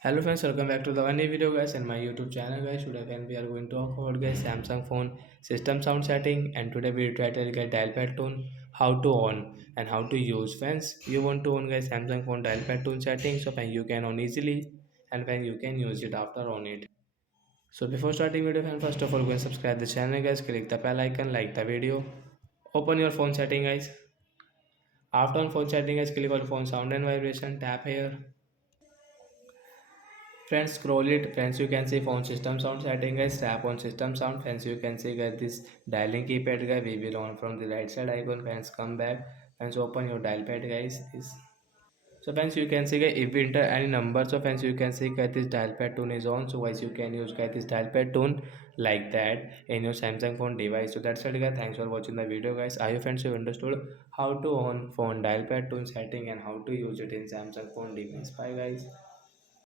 Hello friends, welcome back to the one new video guys and my YouTube channel guys. Today when we are going to talk about guys Samsung phone system sound setting, and today we try to get dial pad tone, how to on and how to use. Friends, you want to on guys Samsung phone dial pad tone setting, so when you can on easily and when you can use it after on it. So before starting video friends, first of all go and subscribe the channel guys, click the bell icon, like the video, open your phone setting guys. After on phone setting guys, click on phone sound and vibration, tap here. Friends, scroll it. Friends, you can see phone system sound setting guys. Tap on system sound. Friends, you can see guys this dialing keypad guy. We will on from the right side icon. Friends, come back. Friends, open your dial pad guys. So friends, you can see guys if we enter any number. So friends, you can see guys this dial pad tone is on. So guys, you can use guys this dial pad tone like that in your Samsung phone device. So that's it guys. Thanks for watching the video guys. I hope friends you understood how to on phone dial pad tone setting and how to use it in Samsung phone device. Bye guys.